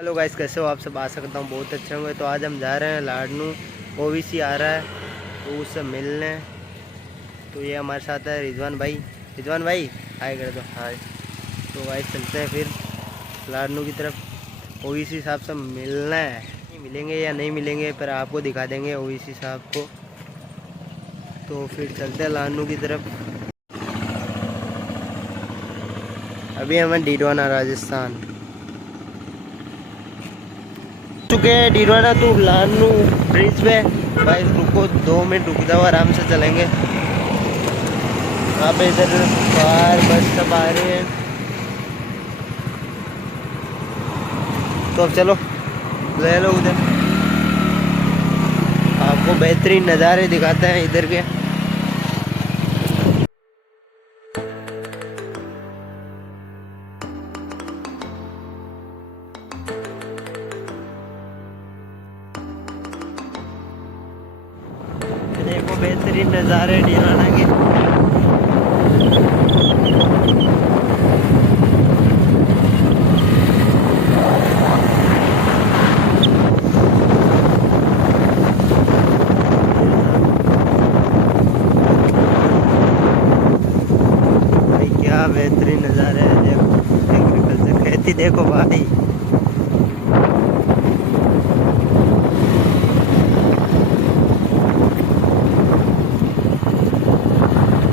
Hello guys, कैसे हो आप सब? आ सकता हूँ बहुत अच्छे होंगे। तो आज हम जा रहे हैं लाडनू। ओवीसी आ रहा है तो उससे मिलने। तो ये हमारे साथ है रिजवान भाई। रिजवान भाई हाय कर दो। हाय। तो गाइस चलते हैं फिर लाडनू की तरफ। ओवीसी साहब से मिलना है। मिलेंगे या नहीं मिलेंगे पर आपको दिखा देंगे ओवीसी साहब को। तो फिर चलते हैं लाडनू की तरफ। अभी हमें डीडवाना राजस्थान चुके हैं। डीडवाना टू लाडनू ब्रिज पे। भाई रुको 2 मिनट रुक जाओ, आराम से चलेंगे। वहाँ पे इधर बाहर बस सब आ रही है। तो अब चलो ले लो उधर, आपको बेहतरीन नज़ारे दिखाते हैं इधर के। देखो बेहतरीन नज़ारे डीडवाना के। भाई क्या बेहतरीन नज़ारे है। देखो एग्रीकल्चर खेती देखो भाई।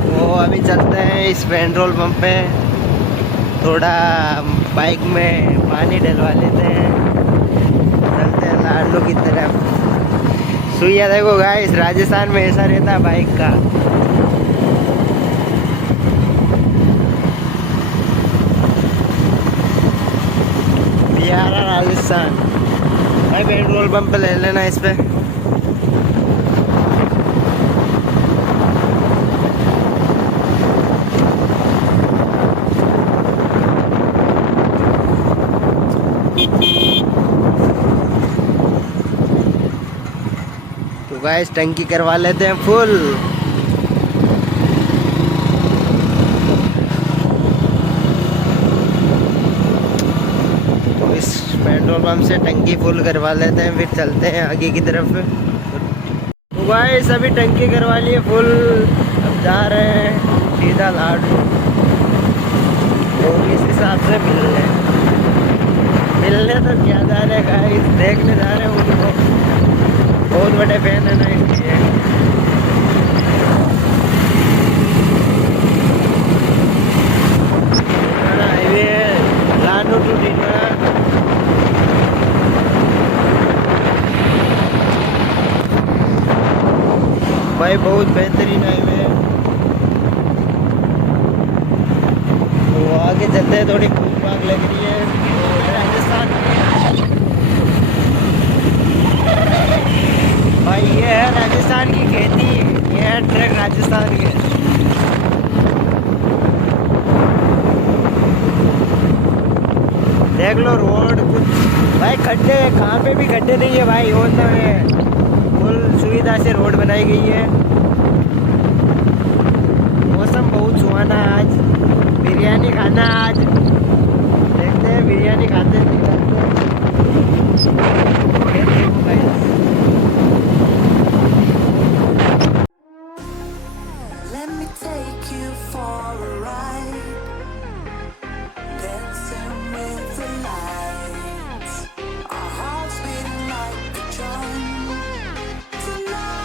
वो अभी चलते हैं इस पेट्रोल पंप पे, थोड़ा बाइक में पानी डलवा लेते हैं। चलते हैं लाडनू की तरफ। सुइया देखो गाइस, राजस्थान में ऐसा रहता है बाइक का। बिहार राजस्थान। भाई पेट्रोल पंप पे ले लेना इस पे। तो गाइस टंकी करवा लेते हैं फुल। तो इस पेट्रोल पंप से टंकी फुल करवा लेते हैं, फिर चलते हैं आगे की तरफ। तो गाइस अभी टंकी करवा लिए फुल। अब जा रहे हैं सीधा लाडनू। और इस हिसाब से मिलने तो क्या जा रहे हैं गाइस, देखने जा रहे हैं उनको। बहुत बड़े फैन है ना इसलिए। Highway Ladnun to Didwana. भाई बहुत बेहतरीन हाईवे है। तो आगे चलते हैं, थोड़ी भूख भाग लग रही है। राजस्थान भाई ये है राजस्थान की खेती। ये है ट्रक राजस्थान के। देख लो रोड कुछ भाई खड्डे, कहाँ पे भी खड्डे नहीं है भाई। और फुल सुविधा से रोड बनाई गई है। मौसम बहुत सुहाना आज। बिरयानी खाना आज। देखते हैं बिरयानी खाते हैं। Let me take you for a ride, dancing with the lights, our hearts beating like a drum tonight.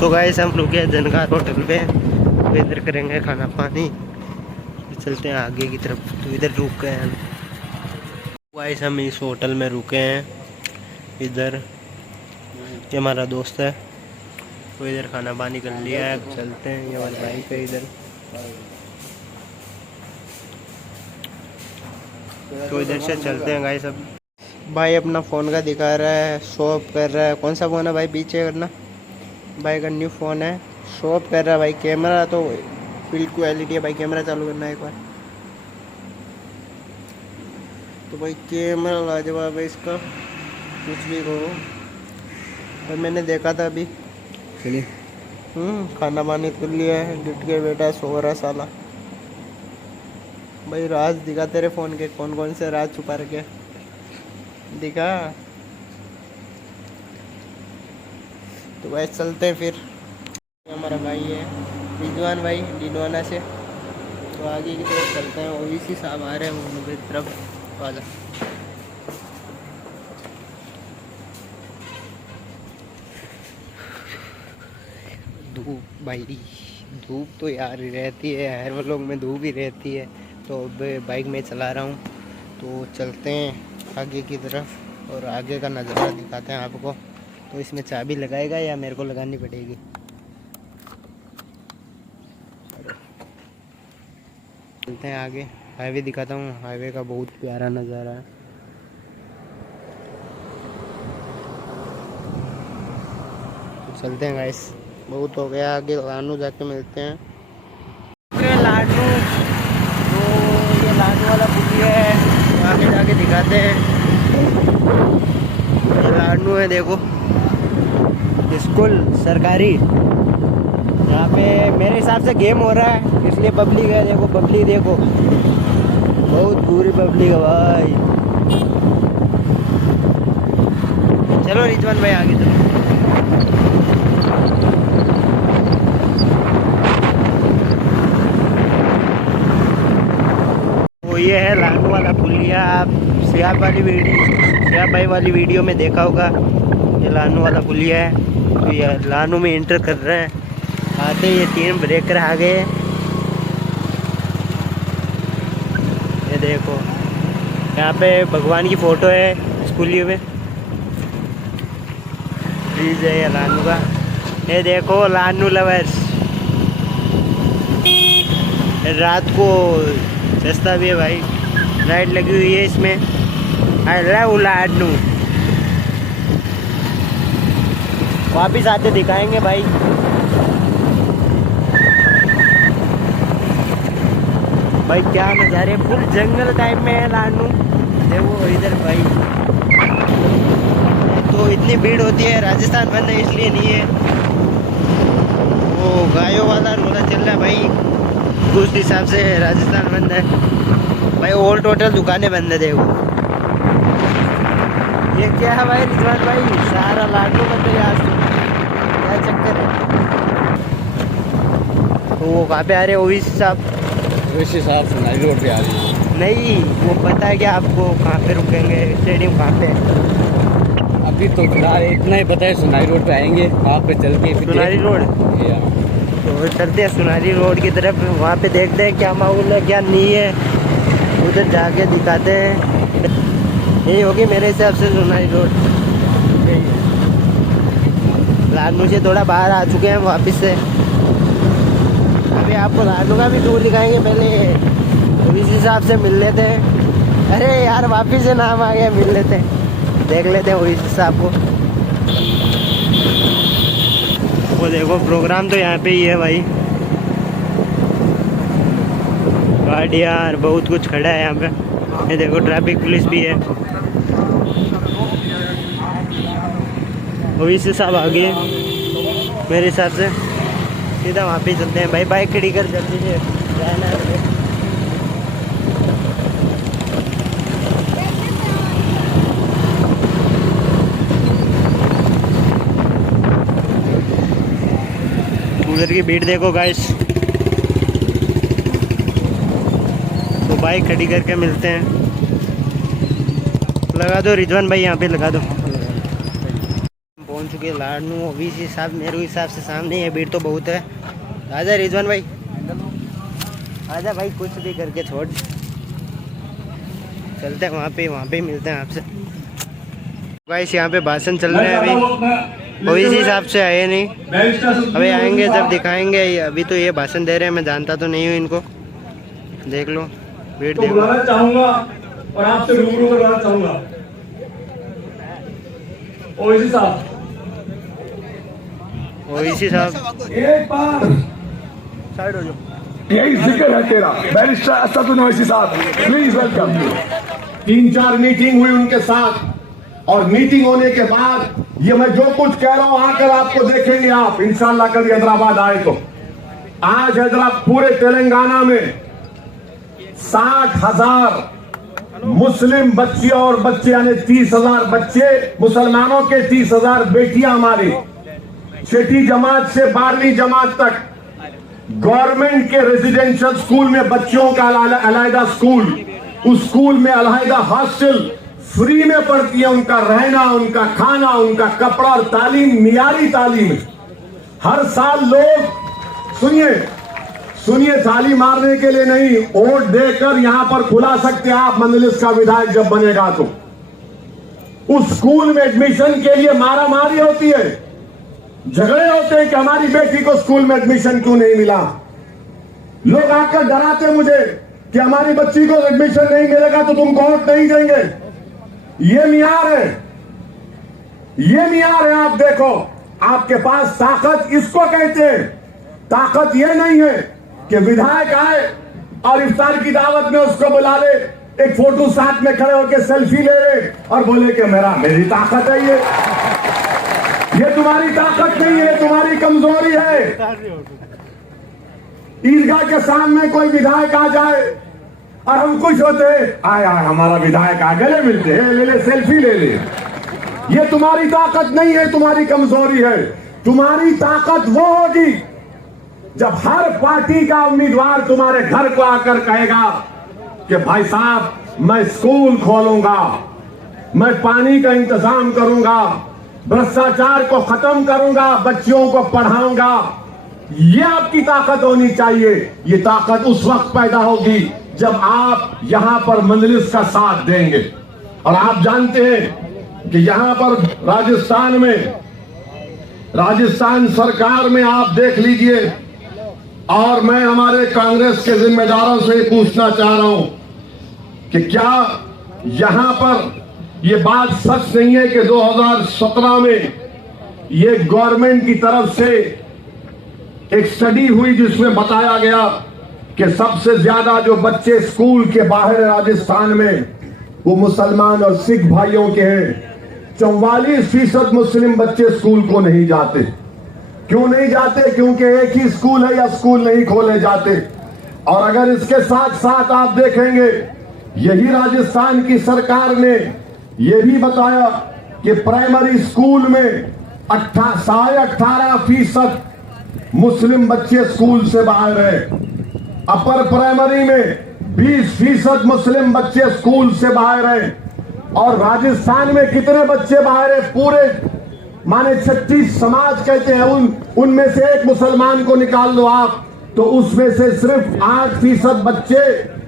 तो गाइस हम रुके हैं जनकार होटल पे। तो इधर करेंगे खाना पानी, चलते हैं आगे की तरफ। तो इधर रुक गए हैं। गाइस हम इस होटल में रुके हैं। इधर ये हमारा दोस्त है, वो इधर खाना पानी कर लिया है। अब चलते हैं, ये हमारे बाइक है इधर। तो इधर से चलते हैं गाइस। अब भाई अपना फ़ोन का दिखा रहा है, शॉप कर रहा है। कौन सा फ़ोन है भाई, पीछे करना। भाई का न्यू फ़ोन है, शॉप कर रहा है भाई। कैमरा तो बिल्कुल क्वालिटी है भाई। कैमरा चालू करना है एक बार। तो भाई कैमरा लाजवाब है इसका, कुछ भी कहो। और मैंने देखा था अभी, चलिए खाना पानी कर लिया है, गिट के बेटा सो रहा साला। भाई राज दिखा तेरे फ़ोन के, कौन कौन से राज छुपा रखे दिखा। तो भाई चलते हैं फिर। हमारा भाई है रिजवान भाई, डिडवाना से। तो आगे की तरफ चलते हैं। ओवीसी साहब आ रहे हैं उन की तरफ वाला। धूप भाई, धूप तो यार रहती है, हर लोग में धूप ही रहती है। तो अब बाइक में चला रहा हूँ, तो चलते हैं आगे की तरफ और आगे का नज़ारा दिखाते हैं आपको। तो इसमें चाबी लगाएगा या मेरे को लगानी पड़ेगी? चलते हैं आगे, हाईवे दिखाता हूँ। हाईवे का बहुत प्यारा नज़ारा है। तो चलते हैं गाइस, बहुत हो गया। आगे लानू जाके मिलते हैं। लानू, तो ये लानू वाला पुलिया है, तो आगे जाके दिखाते हैं। ये लानू है, देखो स्कूल सरकारी। यहाँ पे मेरे हिसाब से गेम हो रहा है, इसलिए पब्लिक है। देखो पब्लिक, देखो बहुत बुरी पब्लिक है भाई। चलो रिजवान भाई आगे चलो। वो ये है लानू वाला पुलिया। आप सियाब भाई वाली वीडियो में देखा होगा। ये लानू वाला पुलिया है। तो ये लानू में इंटर कर रहे हैं। आते ये 3 ब्रेकर आ गए। ये देखो यहाँ पे भगवान की फ़ोटो है स्कूलियों में। प्लीज़ है ये लानू का। ये देखो लानू लवर्स, रात को सस्ता भी है भाई, लाइट लगी हुई है इसमें। आई लव लानू। वापिस आते दिखाएंगे भाई। भाई क्या नज़ारे, फुल जंगल टाइप में है लानू। देखो इधर भाई, तो इतनी भीड़ होती है। राजस्थान बंद है इसलिए नहीं है। वो गायों वाला रोला चल रहा है भाई, उस हिसाब से राजस्थान बंद है भाई। ऑल टोटल दुकानें बंद है। देखो ये क्या है भाई रिजवान भाई, सारा लाडू बंद है यहाँ से। क्या चक्कर है? तो वो कहाँ पे आ रहे हैं ओवीसी साहब? ओवीसी साहब सोनारी रोड पे आ रही है। नहीं, वो पता है क्या आपको कहाँ पे रुकेंगे? स्टेडियम कहाँ पे है? अभी तो फिलहाल इतना ही पता है, सोनारी रोड पे आएंगे। वहाँ पे चल के सोनारी रोड, तो चलते हैं सोनारी रोड की तरफ। वहाँ पे देखते हैं क्या माहौल है क्या नहीं है, उधर जाके दिखाते हैं। यही होगी मेरे हिसाब से सोनारी रोड। लाडनू से थोड़ा बाहर आ चुके हैं वापस से। अभी आपको लाडनू का भी दूर दिखाएंगे, पहले इसी हिसाब से मिल लेते हैं। अरे यार वापस से नाम आ गया, मिल लेते हैं, देख लेते हैं ओवीसी साहब को। वो देखो प्रोग्राम तो यहाँ पे ही है भाई। गाड़ियाँ बहुत कुछ खड़ा है यहाँ पे। ये देखो ट्रैफिक पुलिस भी है। ओवीसी साहब आ गए मेरे हिसाब से। सीधा वहाँ पे चलते हैं भाई। बाइक खड़ी कर जल्दी से जाना है। उधर की भीड़ देखो गाइस। तो बाइक खड़ी करके मिलते हैं। लगा दो रिजवान भाई, यहाँ पे लगा दो। पहुँच चुके लाडनू। ओवीसी साहब मेरे हिसाब से सामने है। भीड़ तो बहुत है। आजा रिजवान भाई, आजा भाई, कुछ भी करके छोड़। चलते हैं वहाँ पे मिलते हैं आपसे। गाइस यहाँ पे भाषण चल रहे हैं, अभी ओवैसी साहब से आए नहीं, अभी आएंगे जब दिखाएंगे। अभी तो ये भाषण दे रहे हैं, मैं जानता तो नहीं हूँ इनको, देख लो वेट तो देखो। बुलाना चाहूंगा और आपसे रूबरू करवाना चाहूंगा। ओवैसी साहब, ओवैसी साहब एक बार साइड हो जाओ। यही जिक्र है तेरा बैरिस्टर असदुद्दीन ओवैसी साहब, प्लीज वेलकम। 3-4 मीटिंग हुई उनके साथ, और मीटिंग होने के बाद ये मैं जो कुछ कह रहा हूं आकर आपको देखेंगे आप इंशाल्लाह कभी हैदराबाद आए तो। आज हैदराबाद पूरे तेलंगाना में 60,000 मुस्लिम बच्चे और बच्चे यानी 30,000 बच्चे, मुसलमानों के 30,000 बेटियां हमारी 6ठी जमात से 12वीं जमात तक गवर्नमेंट के रेजिडेंशियल स्कूल में बच्चों का अलहदा स्कूल, उस स्कूल में अलहदा हॉस्टल फ्री में पढ़ती है। उनका रहना, उनका खाना, उनका कपड़ा और तालीम मियारी तालीम है। हर साल लोग सुनिए थाली मारने के लिए नहीं, वोट देकर यहां पर खुला सकते हैं आप मंजलिस का विधायक जब बनेगा तो। उस स्कूल में एडमिशन के लिए मारामारी होती है, झगड़े होते हैं कि हमारी बेटी को स्कूल में एडमिशन क्यों नहीं मिला। लोग आकर डराते मुझे कि हमारी बच्ची को एडमिशन नहीं मिलेगा तो तुमको वोट नहीं देंगे। ये मियार है, ये मियार है। आप देखो, आपके पास ताकत इसको कहते हैं। ताकत ये नहीं है कि विधायक आए और इफ्तार की दावत में उसको बुला ले, एक फोटो साथ में खड़े होकर सेल्फी ले ले और बोले कि मेरी ताकत है। ये तुम्हारी ताकत नहीं है, तुम्हारी कमजोरी है। ईदगाह के सामने कोई विधायक आ जाए और हम खुश होते हैं, आए हमारा विधायक आ, गले मिलते हैं, ले सेल्फी ले ले। ये तुम्हारी ताकत नहीं है, तुम्हारी कमजोरी है। तुम्हारी ताकत वो होगी जब हर पार्टी का उम्मीदवार तुम्हारे घर को आकर कहेगा कि भाई साहब मैं स्कूल खोलूंगा, मैं पानी का इंतजाम करूंगा, भ्रष्टाचार को खत्म करूंगा, बच्चियों को पढ़ाऊंगा। ये आपकी ताकत होनी चाहिए। ये ताकत उस वक्त पैदा होगी जब आप यहां पर मंजलिस का साथ देंगे। और आप जानते हैं कि यहां पर राजस्थान सरकार में आप देख लीजिए, और मैं हमारे कांग्रेस के जिम्मेदारों से पूछना चाह रहा हूं कि क्या यहां पर ये बात सच नहीं है कि 2017 में ये गवर्नमेंट की तरफ से एक स्टडी हुई जिसमें बताया गया कि सबसे ज्यादा जो बच्चे स्कूल के बाहर राजस्थान में वो मुसलमान और सिख भाइयों के हैं। 44% मुस्लिम बच्चे स्कूल को नहीं जाते। क्यों नहीं जाते? क्योंकि एक ही स्कूल है या स्कूल नहीं खोले जाते। और अगर इसके साथ साथ आप देखेंगे, यही राजस्थान की सरकार ने यह भी बताया कि प्राइमरी स्कूल में 18% मुस्लिम बच्चे स्कूल से बाहर है। अपर प्राइमरी में 20% मुस्लिम बच्चे स्कूल से बाहर है। और राजस्थान में कितने बच्चे बाहर है? पूरे माने 36 समाज कहते हैं, उनमें से एक मुसलमान को निकाल दो आप, तो उसमें से सिर्फ 8% बच्चे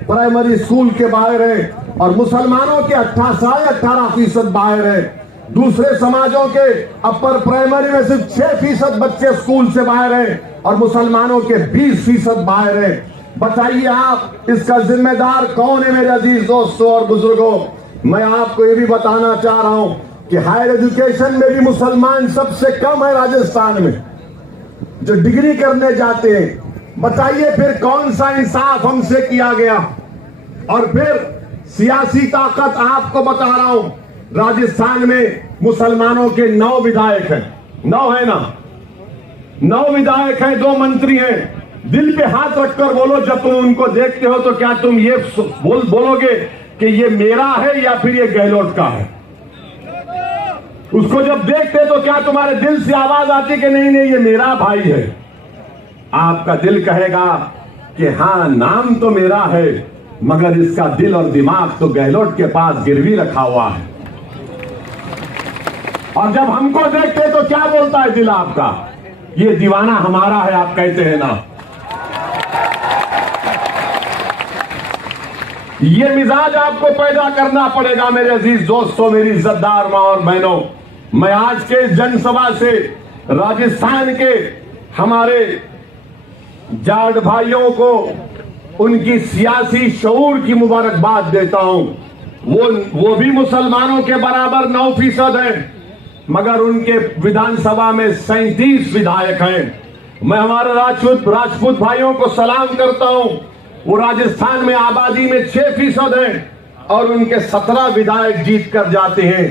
प्राइमरी स्कूल के बाहर हैं। और मुसलमानों के 18% बाहर है। दूसरे समाजों के अपर प्राइमरी में सिर्फ 6% बच्चे स्कूल से बाहर हैं और मुसलमानों के 20% बाहर हैं। बताइए आप, इसका जिम्मेदार कौन है? मेरे अजीज दोस्तों और बुजुर्गों, मैं आपको ये भी बताना चाह रहा हूं कि हायर एजुकेशन में भी मुसलमान सबसे कम है राजस्थान में, जो डिग्री करने जाते हैं। बताइए फिर कौन सा इंसाफ हमसे किया गया? और फिर सियासी ताकत आपको बता रहा हूं, राजस्थान में मुसलमानों के 9 विधायक हैं। 9 है ना? 9 विधायक हैं, 2 मंत्री हैं। दिल पे हाथ रखकर बोलो, जब तुम उनको देखते हो तो क्या तुम ये बोलोगे कि ये मेरा है या फिर ये गहलोत का है? उसको जब देखते तो क्या तुम्हारे दिल से आवाज आती कि नहीं नहीं ये मेरा भाई है? आपका दिल कहेगा कि हाँ नाम तो मेरा है, मगर इसका दिल और दिमाग तो गहलोत के पास गिरवी रखा हुआ है। और जब हमको देखते तो क्या बोलता है दिल आपका? ये दीवाना हमारा है, आप कहते हैं ना। ये मिजाज आपको पैदा करना पड़ेगा मेरे अजीज दोस्तों, मेरी इज्जतदार मां और बहनों। मैं आज के जनसभा से राजस्थान के हमारे जाट भाइयों को उनकी सियासी शऊर की मुबारकबाद देता हूं। वो भी मुसलमानों के बराबर 9% हैं, मगर उनके विधानसभा में 37 विधायक हैं। मैं हमारे राजपूत भाइयों को सलाम करता हूं। वो राजस्थान में आबादी में 6% हैं और उनके 17 विधायक जीत कर जाते हैं।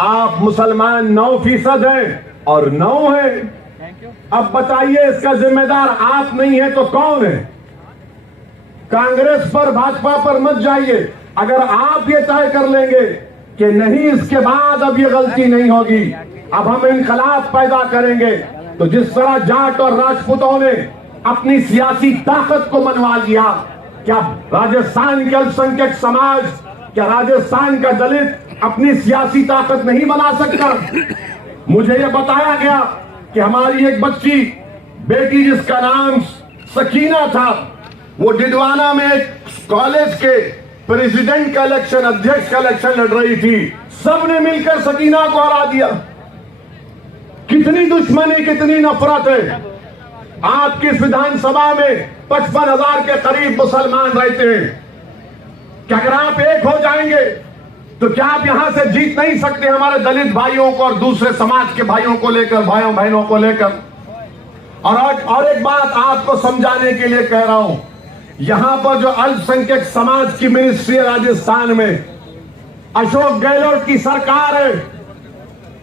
आप मुसलमान 9% हैं और 9 हैं। अब बताइए, इसका जिम्मेदार आप नहीं है तो कौन है? कांग्रेस पर, भाजपा पर मत जाइए। अगर आप ये तय कर लेंगे कि नहीं, इसके बाद अब ये गलती नहीं होगी, अब हम इनकलाब पैदा करेंगे, तो जिस तरह जाट और राजपूतों ने अपनी सियासी ताकत को मनवा लिया, क्या राजस्थान के अल्पसंख्यक समाज, क्या राजस्थान का दलित अपनी सियासी ताकत नहीं बना सकता? मुझे यह बताया गया कि हमारी एक बच्ची बेटी जिसका नाम सकीना था, वो डिडवाना में एक कॉलेज के प्रेसिडेंट का इलेक्शन, अध्यक्ष का इलेक्शन लड़ रही थी। सबने मिलकर सकीना को हरा दिया। कितनी दुश्मनी, कितनी नफरत है। आपकी इस विधानसभा में 55,000 के करीब मुसलमान रहते हैं। क्या अगर आप एक हो जाएंगे तो क्या आप यहां से जीत नहीं सकते हमारे दलित भाइयों को और दूसरे समाज के भाइयों को लेकर, भाइयों बहनों को लेकर? और एक बात आपको समझाने के लिए कह रहा हूं, यहां पर जो अल्पसंख्यक समाज की मिनिस्ट्री है राजस्थान में, अशोक गहलोत की सरकार है,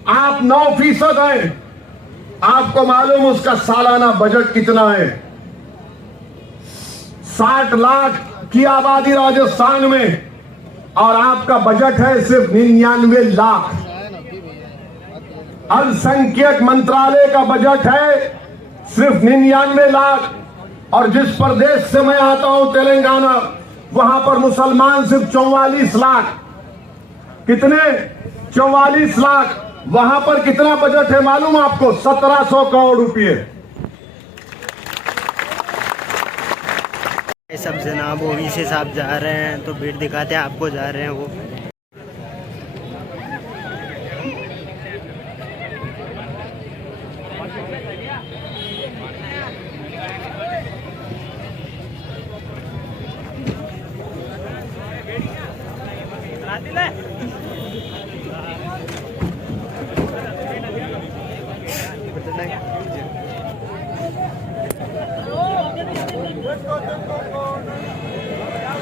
आप 9% हैं। आपको मालूम उसका सालाना बजट कितना है? 60 लाख की आबादी राजस्थान में, और आपका बजट है सिर्फ 99 लाख। अल्पसंख्यक मंत्रालय का बजट है सिर्फ 99 लाख। और जिस प्रदेश से मैं आता हूं, तेलंगाना, वहां पर मुसलमान सिर्फ 44 लाख। कितने? 44 लाख। वहां पर कितना बजट है मालूम आपको? 1700 करोड़ रुपए। सब जनाब ओवैसी साहब जा रहे हैं, तो भीड़ दिखाते हैं आपको, जा रहे हैं वो।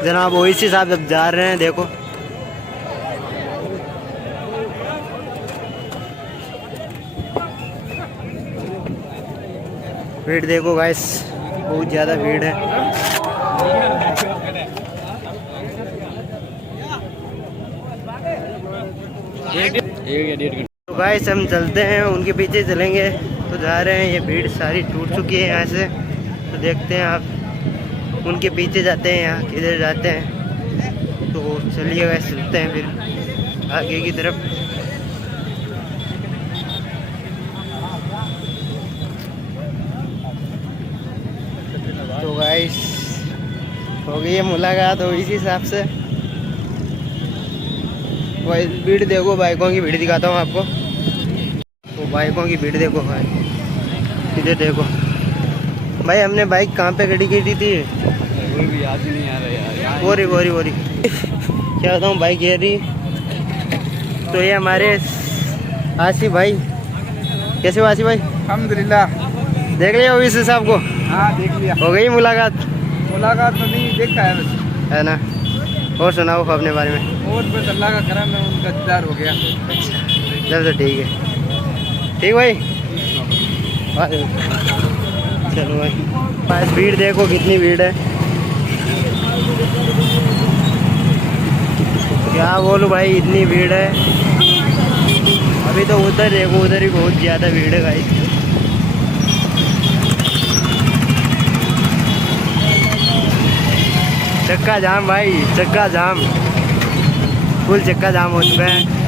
जनाब ओवैसी साहब जब जा रहे हैं, देखो। भीड़ देखो गाइस, बहुत ज़्यादा भीड़ है। तो गाइस हम चलते हैं, उनके पीछे चलेंगे। तो जा रहे हैं, ये भीड़ सारी टूट चुकी है यहाँ से। तो देखते हैं आप, उनके पीछे जाते हैं, यहाँ किधर जाते हैं। तो चलिए गाइस, चलते हैं फिर आगे की तरफ। तो गाइस हो गई है मुलाकात ओवैसी साहब से। भाई भीड़ देखो, बाइकों की भीड़ दिखाता हूँ आपको। तो बाइकों की भीड़ देखो भाई, इधर देखो भाई। हमने बाइक कहाँ पे खड़ी की थी? वो भी याद नहीं आ रहा यार। बोरी क्या बताऊँ, बाइक ये रही। तो ये हमारे आसिफ भाई, कैसे हो आसिफ भाई? अल्हम्दुलिल्लाह। देख लिया ओवैसी साहब को? हाँ देख लिया। हो गई मुलाकात? मुलाकात तो नहीं देखा है बस। है ना? और सुनाओ अपने बारे में। और बस अल्लाह का करम है, उनका दीदार हो गया। चल तो ठीक है, ठीक भाई। चलो भाई, बस भीड़ देखो कितनी भीड़ है। क्या बोलूं भाई, इतनी भीड़ है। अभी तो उधर देखो, उधर ही बहुत ज़्यादा भीड़ है भाई। चक्का जाम भाई, चक्का जाम, फुल चक्का जाम हो चुका है।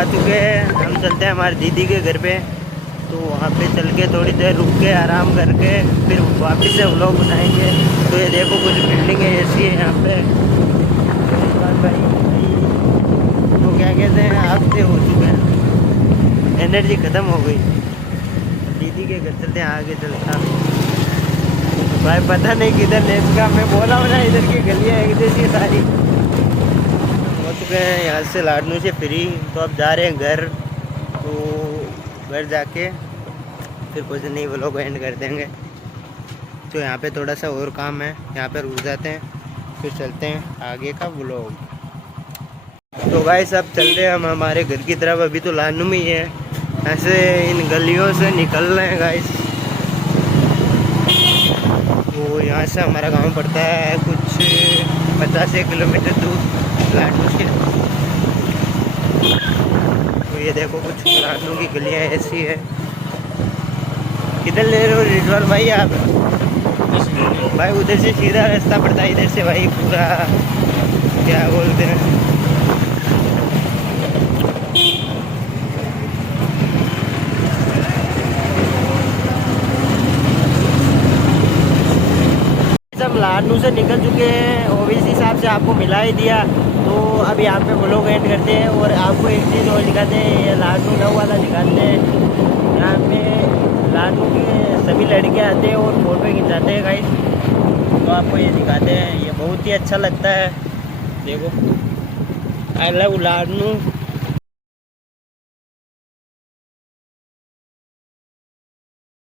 आ चुके हैं, हम चलते हैं हमारी दीदी के घर पे। तो वहाँ पे चल के थोड़ी देर रुक के आराम करके फिर वापस से व्लॉग बनाएंगे। तो ये देखो कुछ बिल्डिंग है ऐसी है यहाँ पे। तो क्या कहते हैं हफ्ते हो चुके हैं, एनर्जी ख़त्म हो गई। दीदी के घर चलते हैं, आगे चलता भाई पता नहीं किधर लेस का, मैं बोला हूँ ना इधर की गलियाँ एक जैसी सारी। हो चुके हैं यहाँ से लाडनू से फ्री। तो अब जा रहे हैं घर। तो घर जाके फिर कुछ नहीं व्लॉग एंड कर देंगे। तो यहाँ पे थोड़ा सा और काम है, यहाँ पे रुक जाते हैं, फिर चलते हैं आगे का व्लॉग। तो गाइस अब चल रहे हैं हम हमारे घर की तरफ। अभी तो लाडनू में ही है, ऐसे इन गलियों से निकल रहे हैं गाइस। तो यहाँ से हमारा गांव पड़ता है कुछ 50 किलोमीटर दूर लाडनू से। तो ये देखो कुछ लाडनू की गलियाँ ऐसी है। किधर ले रहे हो रिजवान भाई आप? भाई उधर से सीधा रास्ता पड़ता है, इधर से भाई पूरा क्या बोलते हैं सब लाडनू से निकल चुके हैं। ओबीसी साहब से आपको मिला ही दिया। तो अब यहाँ पे व्लॉग एंड करते हैं और आपको एक चीज़ और दिखाते हैं, ये लाडनू नव वाला दिखाते हैं। यहाँ पे लाडनू के सभी लड़के आते हैं और फोटो खिंचाते हैं गाइस। तो आपको ये दिखाते हैं, ये बहुत ही अच्छा लगता है। देखो आई लव लाडनू।